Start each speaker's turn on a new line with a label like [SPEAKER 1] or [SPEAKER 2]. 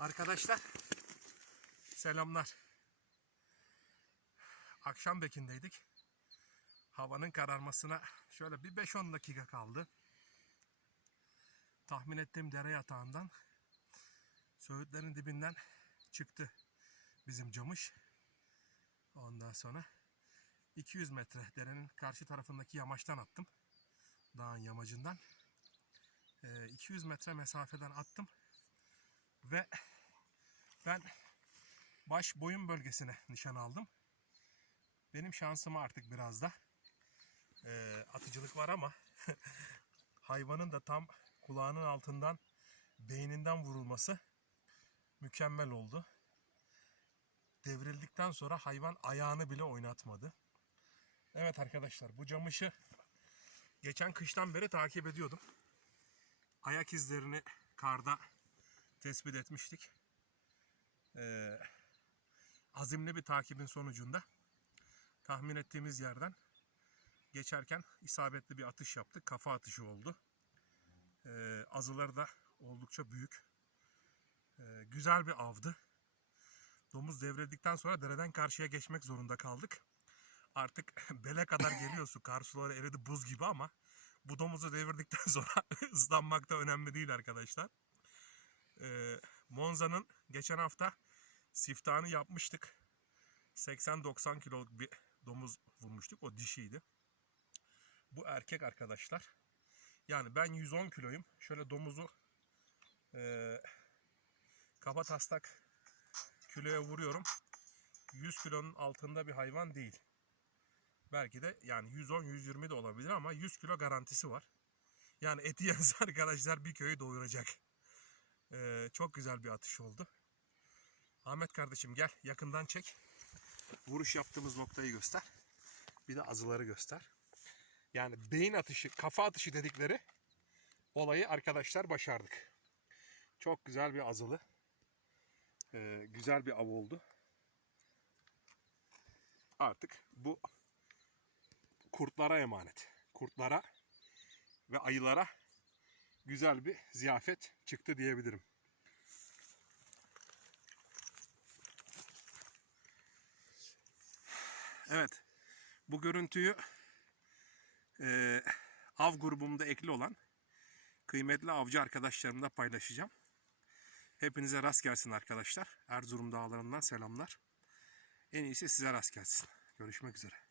[SPEAKER 1] Arkadaşlar selamlar. Akşam bekindeydik. Havanın kararmasına şöyle bir 5-10 dakika kaldı. Tahmin ettiğim dere yatağından Söğütlerin dibinden çıktı bizim camış. Ondan sonra 200 metre derenin karşı tarafındaki yamaçtan attım. Dağın yamacından. Ee, 200 metre mesafeden attım. Ve ben baş boyun bölgesine nişan aldım. Benim şansıma artık biraz da e, atıcılık var ama hayvanın da tam kulağının altından beyninden vurulması mükemmel oldu. Devrildikten sonra hayvan ayağını bile oynatmadı. Evet arkadaşlar bu camışı geçen kıştan beri takip ediyordum. Ayak izlerini karda tespit etmiştik. Ee, azimli bir takibin sonucunda tahmin ettiğimiz yerden geçerken isabetli bir atış yaptık. Kafa atışı oldu. Ee, azıları da oldukça büyük. Ee, güzel bir avdı. Domuz devrildikten sonra dereden karşıya geçmek zorunda kaldık. Artık bele kadar geliyor su. Kar suları eridi buz gibi ama bu domuzu devirdikten sonra ıslanmak da önemli değil arkadaşlar. Ee, Monza'nın geçen hafta siftahını yapmıştık. 80-90 kiloluk bir domuz vurmuştuk. O dişiydi. Bu erkek arkadaşlar. Yani ben 110 kiloyum. Şöyle domuzu eee kaba taslak kiloya vuruyorum. 100 kilonun altında bir hayvan değil. Belki de yani 110-120 de olabilir ama 100 kilo garantisi var. Yani eti yense arkadaşlar bir köyü doyuracak. Ee, çok güzel bir atış oldu. Ahmet kardeşim gel yakından çek. Vuruş yaptığımız noktayı göster. Bir de azıları göster. Yani beyin atışı, kafa atışı dedikleri olayı arkadaşlar başardık. Çok güzel bir azılı. Ee, güzel bir av oldu. Artık bu kurtlara emanet. Kurtlara ve ayılara güzel bir ziyafet çıktı diyebilirim. Evet. Bu görüntüyü eee, av grubumda ekli olan kıymetli avcı arkadaşlarımla paylaşacağım. Hepinize rast gelsin arkadaşlar. Erzurum dağlarından selamlar. En iyisi size rast gelsin. Görüşmek üzere.